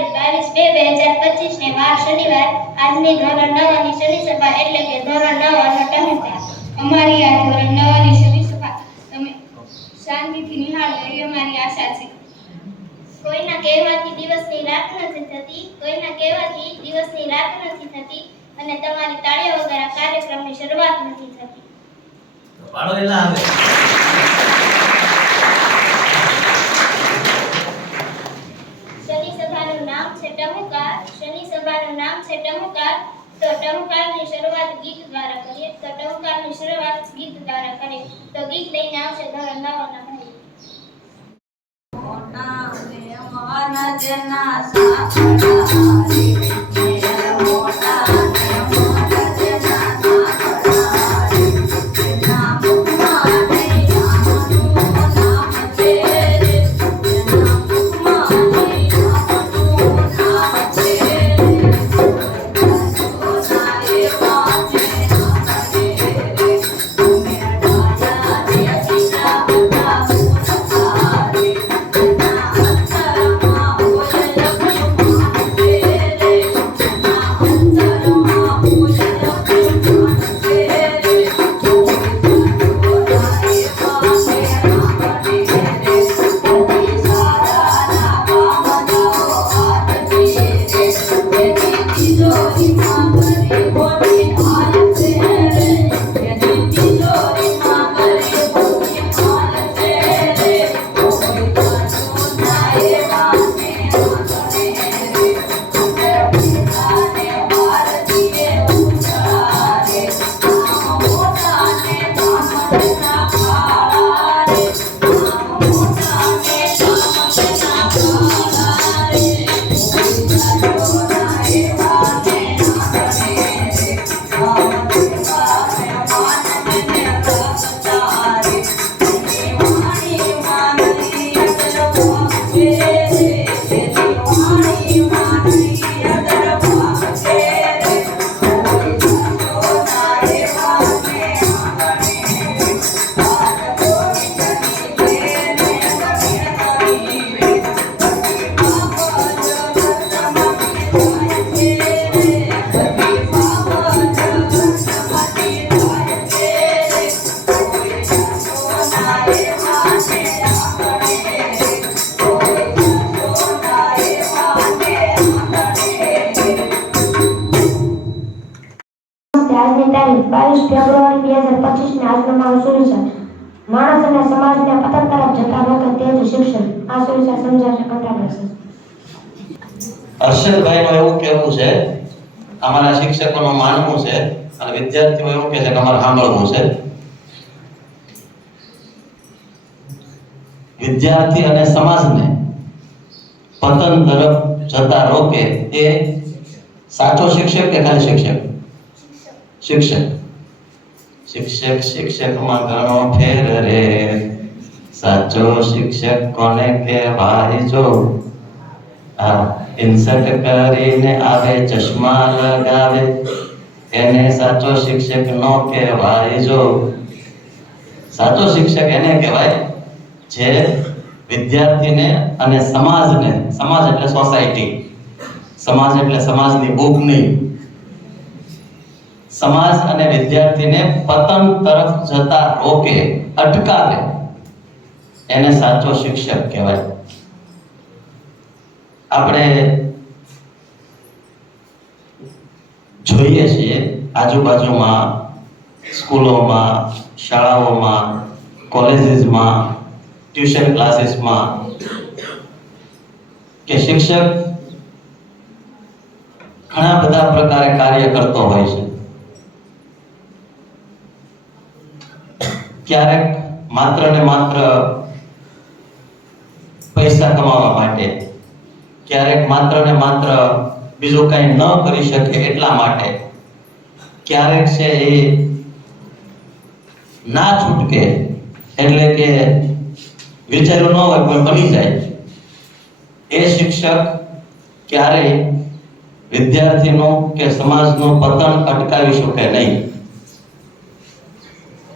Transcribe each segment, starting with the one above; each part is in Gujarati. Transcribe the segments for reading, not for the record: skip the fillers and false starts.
22/2/2025 ને વાર શનિવાર આજની ધોરણ 9 ની શનિ સભા એટલે કે ધોરણ 9 નો ટહુકા. અમારી આ ધોરણ 9 ની શનિ સભા તમે શાંતિથી નિહાળો એવી અમારી આશા છે. કોઈના કહેવાથી દિવસની રાત નથી થતી, કોઈના કહેવાથી દિવસની રાત નથી થતી અને તમારી તાળીઓ વગર આ કાર્યક્રમની શરૂઆત નથી થતી. પાડો એલા આવે. શનિ સભાનું નામ છે ટહુકાર. શનિ સભાનું નામ છે ટહુકાર. તો ટહુકારની શરૂઆત ગીત દ્વારા કરીએ. તો ટહુકારની શરૂઆત ગીત દ્વારા કરીએ. તો ગીત લઈને આવશે ધોરણ 9 ના ભાઈ. મોટા ને મન જેના સાંભળારે મોટા ને મન જેના સાંભળારે એના મુખમાં ને આમનું નામ છે રે એના મુખમાં ને આમનું નામ છે સોના એવા ને આમરે રે મેળાયા ને કિના બધા મુરતારે આજની તારીખ 22 ફેબ્રુઆરી 2025 ને આજનો મારો સુવિચાર. માણસ અને સમાજને પતન તરફ જતા રોકે તે જ શિક્ષણ. આ સુવિચાર સમજાવશે કંટાળા છે. હર્ષદભાઈનું એવું કહેવું છે, અમારા શિક્ષકોનું માનવું છે અને વિદ્યાર્થીઓ એવું કહે છે કે અમારે સાંભળવું છે. વિદ્યાર્થી અને સમાજને પતન તરફ જતા રોકે એ સાચો શિક્ષક કે ખાલી શિક્ષક? શિક્ષક. શિક્ષકમાં ઘણો ફેર રે, સાચો શિક્ષક કોને કહેવાય? જો ઇન્સર્ટ કરીને આવે, ચશ્મા લગાવે, એને સાચો શિક્ષક નો કહેવાય. જો સાચો શિક્ષક એને કહેવાય જે વિદ્યાર્થીને અને સમાજને, સમાજ એટલે સોસાયટી, સમાજ એટલે સમાજની બુક નહીં, સમાજ અને વિદ્યાર્થીને પતન તરફ જતા રોકે, અટકાવે, એને સાચો શિક્ષક કહેવાય. આપણે જોઈએ છીએ આજુબાજુમાં, સ્કૂલોમાં, શાળાઓમાં, કોલેજીસમાં, ટ્યુશન ક્લાસીસમાં કે શિક્ષક ઘણા બધા પ્રકારે કાર્ય કરતો હોય છે. ક્યારેક માત્ર ને માત્ર પૈસા કમાવા માટે, ક્યારેક માત્ર ને માત્ર બીજું કંઈ ન કરી શકે એટલા માટે, ક્યારેક છે એ ના છૂટકે એટલે કે વિચાર્યું ન હોય પણ બની જાય. એ શિક્ષક ક્યારેય વિદ્યાર્થીનું કે સમાજનું પતન અટકાવી શકે નહીં.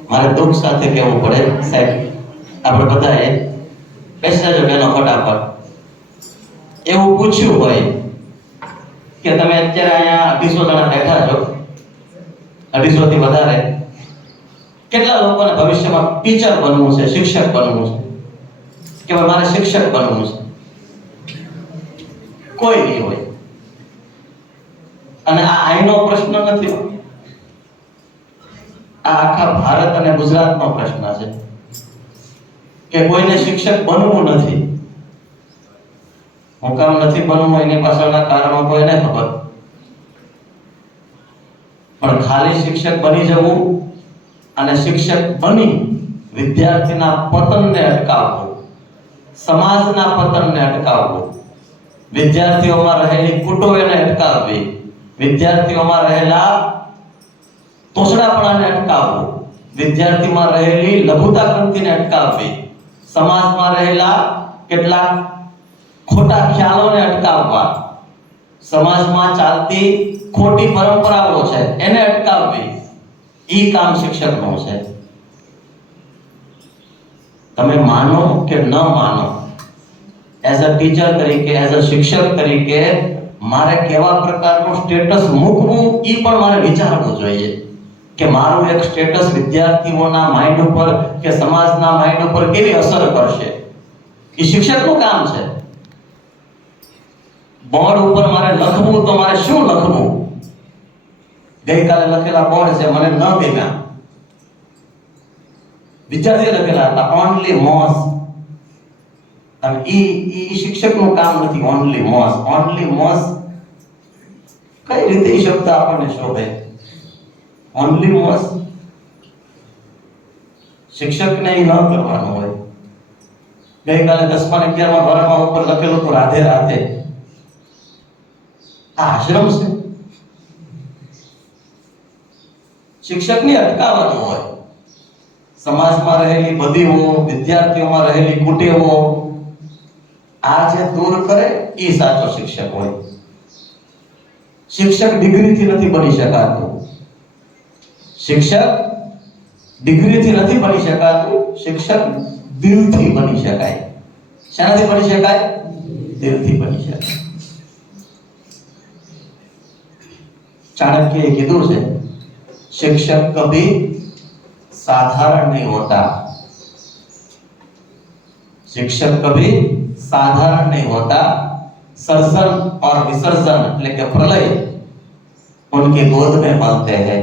મારે દુઃખ સાથે કહેવું પડે સાહેબ, આપણે બધાએ બેસી જજો બેનો ફટાફટ. એવું પૂછ્યું હોય કે તમે અત્યારે અહીંયા 250 જણા બેઠા છો, 250 થી વધારે, કેટલા લોકોને ભવિષ્યમાં ટીચર બનવું છે, શિક્ષક બનવું છે, કે ભાઈ મારે શિક્ષક બનવું છે? કોઈ નહીં હોય. અને આ અહીંનો પ્રશ્ન નથી, આ આખા ભારત અને ગુજરાતનો પ્રશ્ન છે કે કોઈને શિક્ષક બનવું નથી. હું કામ નથી બનવું એની પાછળના કારણો કોઈને ખબર, પણ ખાલી શિક્ષક બની જવું અને શિક્ષક બની વિદ્યાર્થીના પતનને અટકાવવું, સમાજના પતનને અટકાવવું, વિદ્યાર્થીઓમાં રહેલી કુટોળને અટકાવવી, વિદ્યાર્થીઓમાં રહેલા તોછડાપણાને અટકાવવું, વિદ્યાર્થીમાં રહેલી લઘુતા ગ્રંથિને અટકાવવી, સમાજમાં રહેલા કેટલાક ખોટા ખ્યાલોને અટકાવવા, સમાજમાં ચાલતી ખોટી પરંપરાઓ છે એને અટકાવવી, ઈ કામ શિક્ષકનું છે. તમે માનો કે ન માનો, એઝ અ ટીચર તરીકે, એઝ અ શિક્ષક તરીકે મારે કેવા પ્રકારનું સ્ટેટસ મૂકવું ઈ પણ મારે વિચારવું જોઈએ કે મારું એક સ્ટેટસ વિદ્યાર્થીઓના માઇન્ડ ઉપર કે સમાજના માઇન્ડ ઉપર કેવી અસર કરશે. ઈ શિક્ષકનું કામ છે. બોર્ડ ઉપર મારે લખવું તો મારે શું લખવું? ગઈકાલે લખેલા બોર્ડ છે મને ન ગમ્યા, વિદ્યાર્થીએ લખેલા હતા ઓનલી મોસ. અને ઈ શિક્ષકનું કામ નથી. ઓનલી મોસ કઈ રીતે ઈ શબ્દ આપણને શોભે? ઓનલી મોસ શિક્ષકને ઈ ન કરવાનું હોય. ગઈકાલે 10મા અને 11મા ધોરણમાં ઉપર લખેલું હતું રાધે રાધે. આ આશ્રમ છે? શિક્ષકને અટકાવવાનું હોય. સમાજમાં રહેલી બધીઓ, વિદ્યાર્થીઓમાં રહેલી કુટેવો આ જે દૂર કરે એ સાચો શિક્ષક હોય. શિક્ષક ડિગ્રીથી નથી બની શકાતું. શિક્ષક ડિગ્રીથી નથી બની શકાતું. શિક્ષક દિલથી બની શકાય. શાનાથી બની શકાય? દિલથી બની શકાય. चाणक्य કીધું છે शिक्षक कभी साधारण नहीं होता. शिक्षक कभी साधारण नहीं होता. सर्जन और विसर्जन એટલે કે પ્રલય उनके गोद में पलते हैं.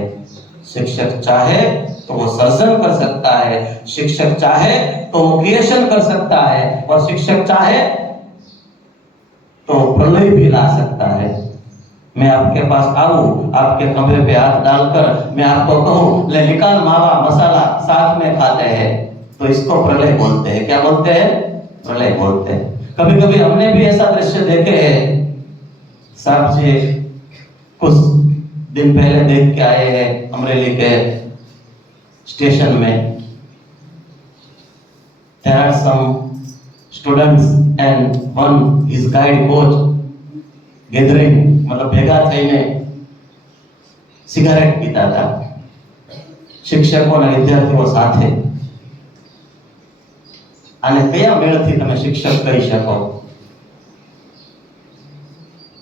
शिक्षक चाहे तो वो सर्जन कर सकता है, शिक्षक चाहे तो वो क्रिएशन कर सकता है, और शिक्षक चाहे तो प्रलय भी ला सकता है. मैं आपके पास आऊं, आपके कमरे पे हाथ डालकर मैं आपको कहूं ले निकाल मावा मसाला साथ में खाते हैं, तो इसको प्रलय बोलते हैं. क्या बोलते हैं? प्रलय बोलते हैं. कभी कभी हमने भी ऐसा दृश्य देखे हैं. साहब जी कुछ दिन पहले देख के आए हैं अमरेली के स्टेशन में. There are some students and one his guide coach gathering मतलब ભેગા થઈને સિગારેટ પીતા હતા, શિક્ષકો અને વિદ્યાર્થીઓ સાથે. આને કયા મેળથી તમે શિક્ષક કહી શકો?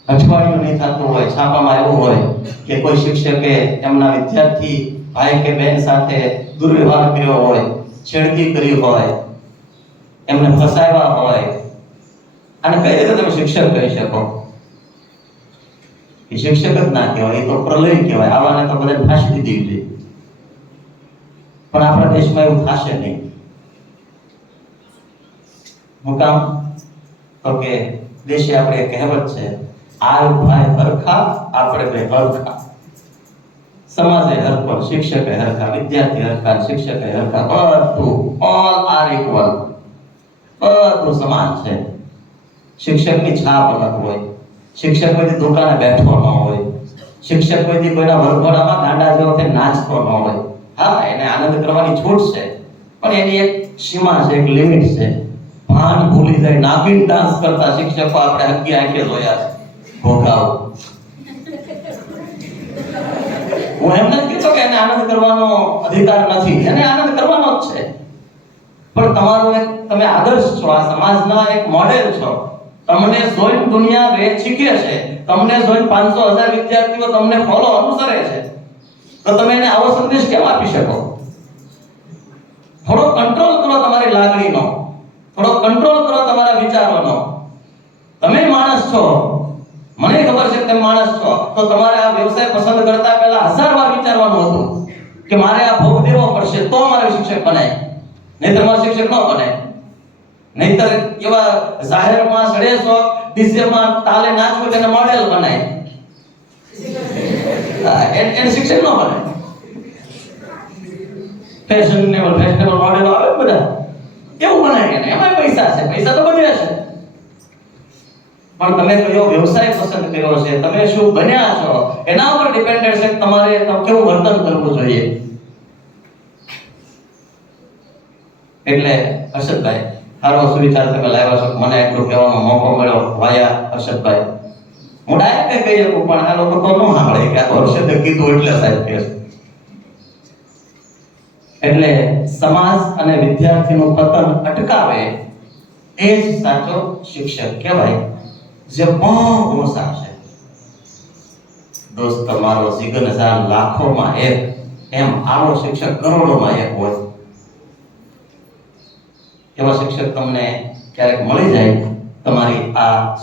અઠવાડિયું નહીં થતું હોય, છાપામાં આવ્યું હોય કે કોઈ શિક્ષકે એમના વિદ્યાર્થી ભાઈ કે બહેન સાથે દુર્વ્યવહાર કર્યો હોય, છેડતી કરી હોય, એમને ફસાવ્યા હોય, આને કઈ રીતે તમે શિક્ષક કહી શકો? એ શિક્ષક જ ના કહેવાય, એ તો પ્રલય કહેવાય. આવાને તો બધા ફાંસી દીધી છે. પણ આપણા દેશમાં એવું થશે નહીં. હું કામ તો કે દેશે આપણે કહેવત છે, આય ભાઈ હરખા આપણે બે હરખા. સમાજે હરખો, શિક્ષકે હરખા, વિદ્યાર્થી હરખા, શિક્ષકે હરખા, બધું ઓલ આર ઇક્વલ, બધું સમાન છે. શિક્ષકની છાપ અલગ હોય. શિક્ષક કોઈથી દુકાને બેઠો ન હોય. શિક્ષક કોઈથી કોઈના વરઘોડામાં ગાંડા જેવો કે નાચતો ન હોય. હા, એને આનંદ કરવાની છૂટ છે, પણ એની એક સીમા છે, એક લિમિટ છે. ભાન ભૂલી જાય, નાગિન ડાન્સ કરતા શિક્ષકો આપણે હકી આંખે જોયા છે. ભોગાવ. હું એમ નથી કહેતો કે એને આનંદ કરવાનો અધિકાર નથી, એને આનંદ કરવાનો જ છે. પણ તમારું એક તમે આદર્શ છો, આ સમાજના એક મોડેલ છો. તમને જોઈને દુનિયા વેચ શીખે છે, તમને જોઈને 500,000 વિદ્યાર્થીઓ તમને ફોલો અનુસરે છે, તો તમે એને આવો સંદેશ કેમ આપી શકો? થોડો કંટ્રોલ કરો તમારી લાગણીનો, થોડો કંટ્રોલ કરો તમારા વિચારોનો. તમે માણસ છો, મને ખબર છે કે તમે માણસ છો, તો તમારે આ વ્યવસાય પસંદ કરતા પહેલા 1000 વાર વિચારવાનું હતું કે મારે આ ભોગ દેવો પડશે તો મારે શિક્ષક બનાય, નહીતર મારે શિક્ષક ન બનાય. નહીતર એવા જાહેરમાં સડે શોખ ડીજેમાં તાલે નાચવું તેને મોડેલ બનાય, એને શિક્ષક ન બનાય. ફેશનેબલ મોડેલો આવે બધા, એવું બનાય એને, એમાં પૈસા છે, પૈસા તો બધે છે. પણ તમે કયો વ્યવસાય પસંદ કર્યો છે, તમે શું બન્યા છો, એના ઉપર ડિપેન્ડન્ટ છે તમારે કેવું વર્તન કરવું જોઈએ. એટલે હર્ષદભાઈ, સારો સુવિચાર તમે લાવ્યા છો, મને એટલું કહેવાનો મોકો મળ્યો વાયા હર્ષદભાઈ. હું ડાયરેક્ટ કહી શકું, પણ આ લોકો તો ન સાંભળે કે આ હર્ષદે કીધું એટલે સાહેબ કહે છે. એટલે સમાજ અને વિદ્યાર્થીનું પતન અટકાવે એ જ સાચો શિક્ષક કહેવાય, જે બહુ હોશિયાર છે. દોસ્ત તમારો જીગન જાન લાખોમાં એક, એમ આવો શિક્ષક કરોડોમાં એક હોય. એવા શિક્ષક તમને ક્યારેક મળી જાય તમારી આ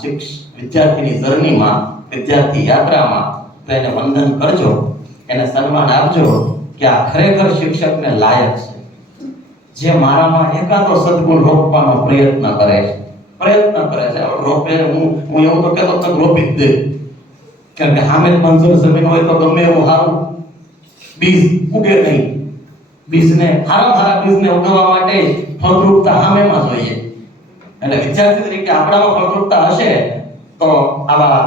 વિદ્યાર્થીની જર્નીમાં, વિદ્યાર્થી યાત્રામાં, તો એને વંદન કરજો, એને સન્માન આપજો કે આ ખરેખર શિક્ષકને લાયક છે, જે મારામાં એકાદો સદગુણ રોપવાનો પ્રયત્ન કરે છે. રોપે, હું એવું તો કહેતો તો રોપી જ દે, કારણ કે સામે મંજૂર જમીન હોય તો ગમે એવું સારું બીજ ઉગે નહીં. બીજને સારા બીજને ઉગાવવા માટે ફળદ્રુપતા સામેમાં જોઈએ. એટલે વિદ્યાર્થી તરીકે આપણામાં ફળદ્રુપતા હશે તો આવા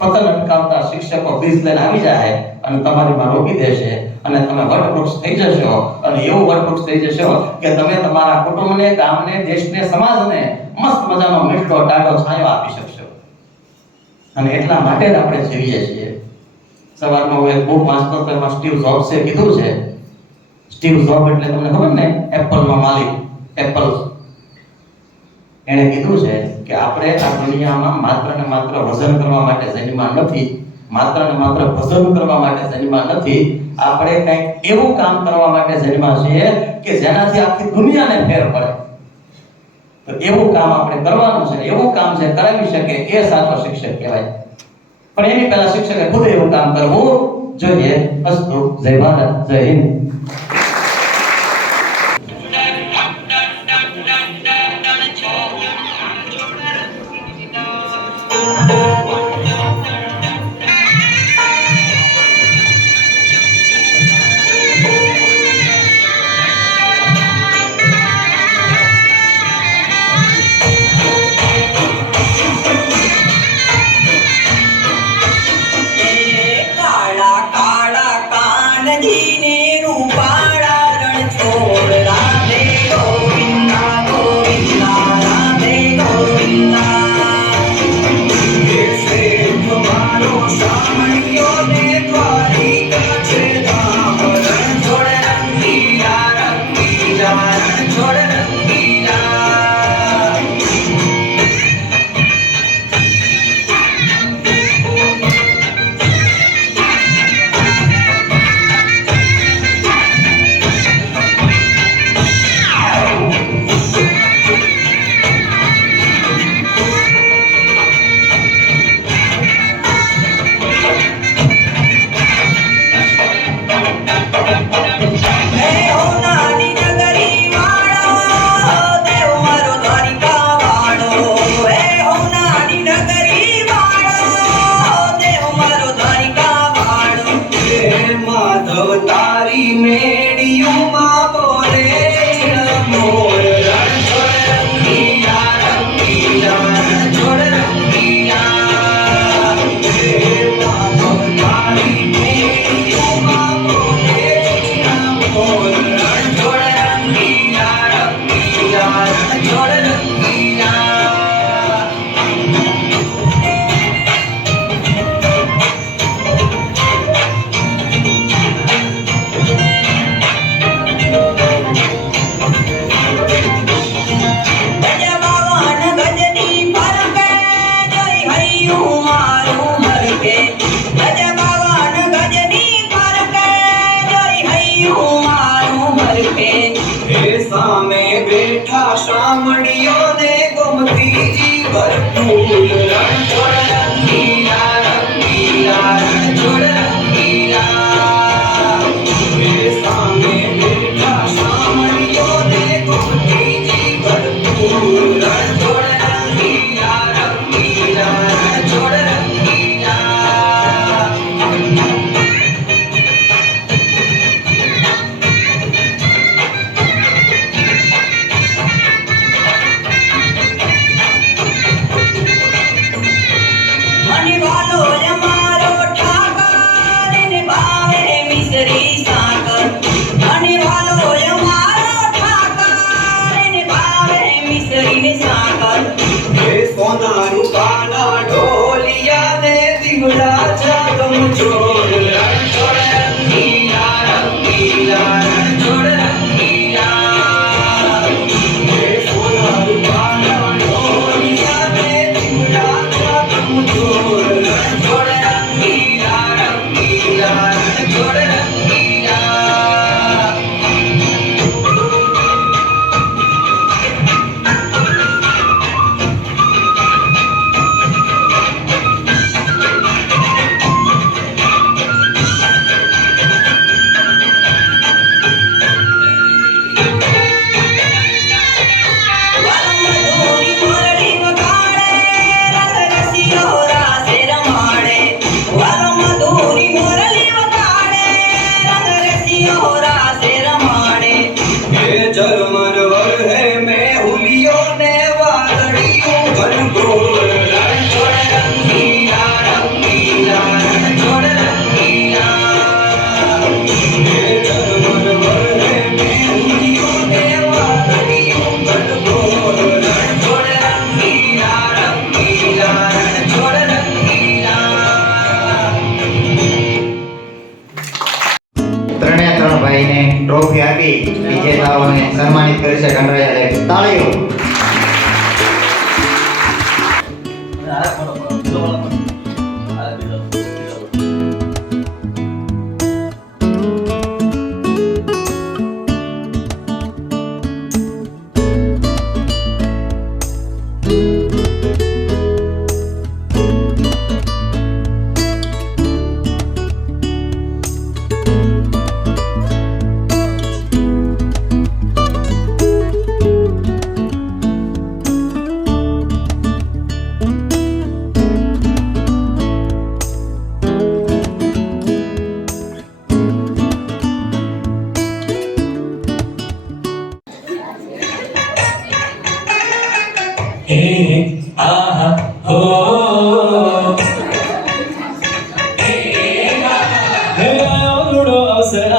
પતન અટકાવતા શિક્ષકો બીજ લઈને આવી જાય અને તમારીમાં રોકી દેશે, અને તમે વટવૃક્ષ થઈ જશો. અને એવું વટવૃક્ષ થઈ જશો કે તમે તમારા કુટુંબને, ગામને, દેશને, સમાજને મસ્ત મજાનો મીઠો ટાઢો છાંયો આપી શકશો. અને એટલા માટે જ આપણે જીવીએ છીએ. સવારમાં હું એક બુક વાંચતો તો એમાં સ્ટીવ જોબ્સે કીધું છે, સ્ટીવ જોબ એટલે તમને ખબર ને, એપલનો માલિક, એપલ. એણે કીધું છે કે આપણે આ દુનિયામાં માત્ર ને માત્ર વજન કરવા માટે જન્મ્યા નથી, માત્ર ને માત્ર ભજન કરવા માટે જન્મ્યા નથી, આપણે કંઈક એવું કામ કરવા માટે જન્મ્યા છીએ કે જેનાથી આખી દુનિયાને ફેર પડે. તો એવું કામ આપણે કરવાનું છે, એવું કામ જે કરાવી શકે એ સાચો શિક્ષક કહેવાય. પણ એની પહેલા શિક્ષકે ખુદ એવું કામ કરવું જોઈએ. અસ્તુ. જય ભારત, જય હિન્દ. જોર રણછોડ રંગીલા રંગીલા રણછોડ રંગીલા હે સોનાર પાલણોની સાથે ચિંતા કમ જોર રણછોડ રંગીલા રંગીલા રણછોડ રંગીલા झरमर वर है मैं हुलियों ने वादड़ियों घनघोर रणछोड़ रंगीला रंगीला रणछोड़ रंगीला हे झरमर वर है मैं हुलियों ने वादड़ियों घनघोर रणछोड़ रंगीला रंगीला रणछोड़ रंगीला ત્રણે ત્રણ ભાઈને ટ્રોફી આપી વિજેતાઓને સન્માનિત કરી છે ગણરાજ્ય તાળીઓ.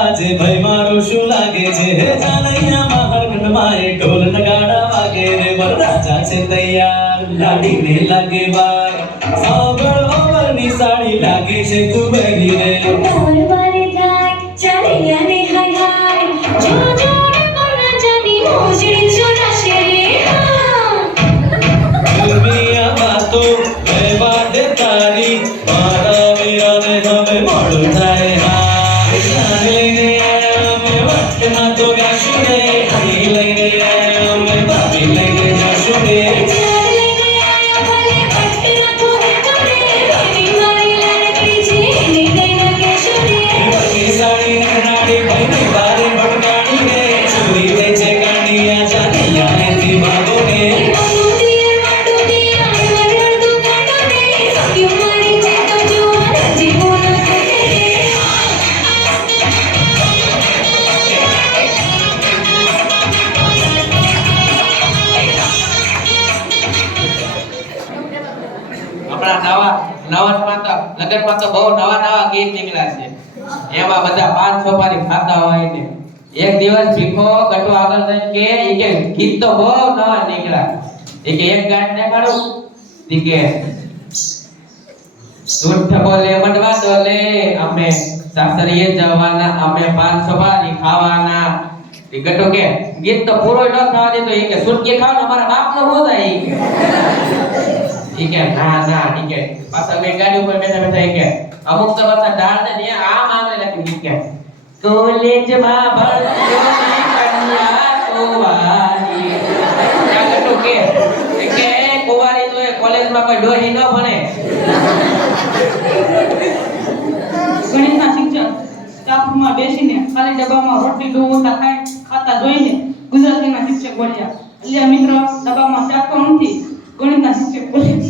આજે ભાઈ મારું શું લાગે છે હે જાનૈયામાં હરકંડમાં એ ઢોલ નગાડા વાગે રે વરરાજા છે તૈયાર લાડીને લાગે વાર સાંભળ અમરની સાડી લાગે છે કુબેરી રે ઢોલવારે ગાય ચાલિયાને હાય હાય જો જોડે વરરાજાની મોજડી જોડાશે રે દુનિયા વાતો કહેવા દે તારી મારા વીરાને હવે મોડું થાય હા લઈને આયા અમે વાટમાં તો ગાશું રે લઈને આયા અમે ભાભી લઈને જાશું રે લગનમાં તો બહુ નવા ગીત નીકળ્યા છે એમાં બધા 500 પારી ખાતા હોય ને એક દિવસ ભીખો ગટો આગળ જઈને કે ગીત તો બહુ નવા નીકળ્યા એક ગાટ દેખાડું કે જૂઠ બોલે મંડવા ડોલે અમે સાસરીએ જવાના અમે 500 પારી ખાવાના એ ગટો કે ગીત તો પૂરો ન થવા દેતો એ કે સુટકી ખાવ ને અમારા બાપ નો હો જાય ठीक है ना ठीक है पास में गाड़ी ऊपर बैठा बैठा है क्या अमुक तो बस डाल दे दिया आ मांगने लगे ठीक है कॉलेज में भर्ती नहीं कन्या कुवारी क्या कटो के कुवारी तो है कॉलेज में कोई डोही न बने ગણિતના શિક્ષક સ્ટાફમાં બેસીને ખાલી ડબ્બામાં રોટલી ડોટા ખાતા જોઈને ગુજરાતીના શિક્ષક બોલ્યા એટલે મિત્રો ડબ્બામાં ચાખતો નથી ગણિતના શિક્ષક બોલ્યા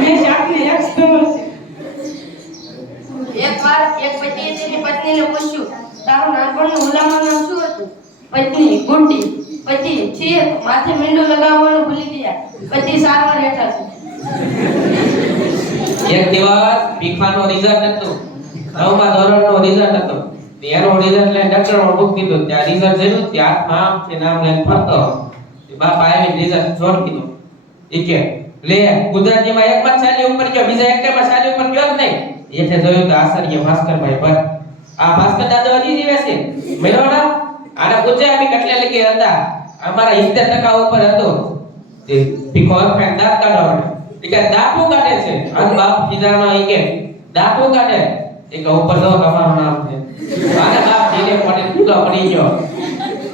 મેં શાકને એક્સ ખબર છે એકવાર એક પતિએ તેની પત્નીને પૂછ્યું તારું નાનપણનું હુલામણું નામ શું હતું? પત્ની ગુંડી. પતિ છીએ માથે મીંડું લગાવવાનું ભૂલી ગયા. પતિ સારવાર હેઠળ છે. એક દિવસ ભીખાનો રિઝલ્ટ હતું 9મા ધોરણનો રિઝલ્ટ હતો એનો રિઝલ્ટ લઈને ડોક્ટરનો બુક કીધું ત્યાં રિઝલ્ટ જોયું ત્યાં હાથમાં આમ છે નામ લઈને ફરતો બાપ આવીને રિઝલ્ટ જોડ કીધું ઈ કે લે ગુજરાતીમાં એકમાં શાલી ઉપર ગયો બીજા એકમાં શાલી ઉપર ગયો જ નહીં એટલે જોયું તો આચાર્ય ભાસ્કરભાઈ પર આ ભાસ્કર દાદા હજી જીવે છે મેળવણા આને પૂછે અમે કેટલે લગી હતા અમારા 70% ઉપર હતો તે ભીખો ખાઈ દાંત કાઢવા માટે કે દાંતું કાઢે છે અન બાપ કીધાનો એ કે દાંતું કાઢે એ કે ઉપર જો તમારું નામ છે આને બાપ ધીરે પડી ગયો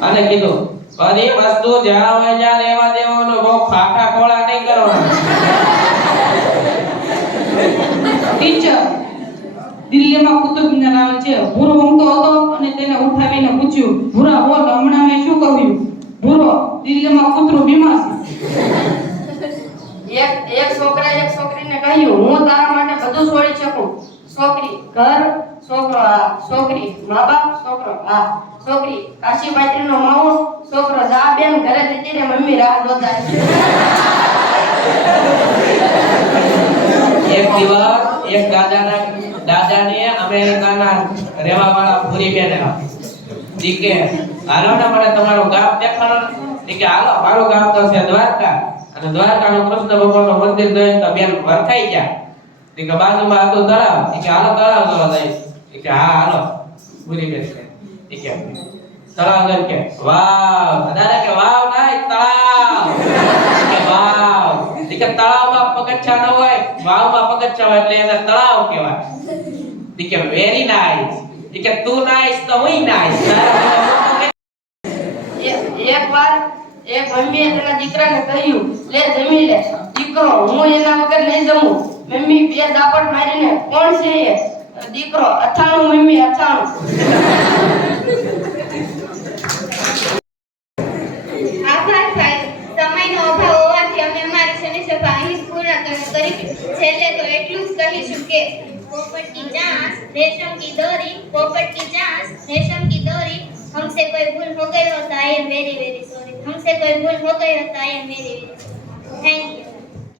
અને કીધું બધી વસ્તુ જ્યાં હોય ત્યાં રહેવા દેવાનો બહુ ખાટા ખોળા નહીં કરવાના ટીચર દિલ્હીમાં કુતુબ મિનાર આવે છે ભૂરો ઊંઘતો હતો અને તેને ઉઠાવીને પૂછ્યું ભૂરા બોલ હમણાં મેં શું કહ્યું ભૂરો દિલ્હીમાં કૂતરું બીમાર છે એક છોકરાએ એક છોકરીને કહ્યું હું તારા માટે બધું છોડી શકું છોકરી ઘર છોકરો હા છોકરી મા બાપ છોકરો હા છોકરી કાશી પાત્રીનો માવો છોકરો જા બેન ઘરે જતી રે મમ્મી રાહ જોતા છે એક દિવસ એક દાદાને અમેરિકાના રહેવાવાળા પૂરી બેન દીકે હાલો ને મને તમારું ગામ દેખાડો કે હાલો મારું ગામ તો છે દ્વારકા અને દ્વારકાનું કૃષ્ણ ભગવાનનું મંદિર જોઈને તો બેન વરખાઈ ગયા કે બાજુમાં હતું તળાવ કે હાલો તળાવ જોવા જાય કે હા હાલો પૂરી બેન કે તળાવ જોઈને કે વાવ દાદા કે વાવ નહીં તળાવ કે વાવ કે તળાવમાં પગથિયા ન હોય વાવમાં પગથિયા હોય એટલે એને તળાવ કહેવાય કે વેરી નાઈસ કે તું નાઈસ તો હું નાઈસ એક વાર એક મમ્મીએ તેના દીકરાને કહ્યું લે જમી લે દીકરો હું એના વગર નહીં જમું મમ્મી બે દાપટ મારીને કોણ છે એ દીકરો અથાણું મમ્મી અથાણું આભાર ભાઈ સમયનો અભાવ હોવાથી અમે અમારી શનિ સભા અહીં પૂર્ણ કરી છેલ્લે તો એટલું જ કહીશું કે પોપટ કી ચાંચ રેશમ કી દોરી પોપટ કી ચાંચ रेशम की डोरी हमसे कोई भूल हो गई हो तो I am very very sorry हमसे कोई भूल हो गई हो तो I am very very thank you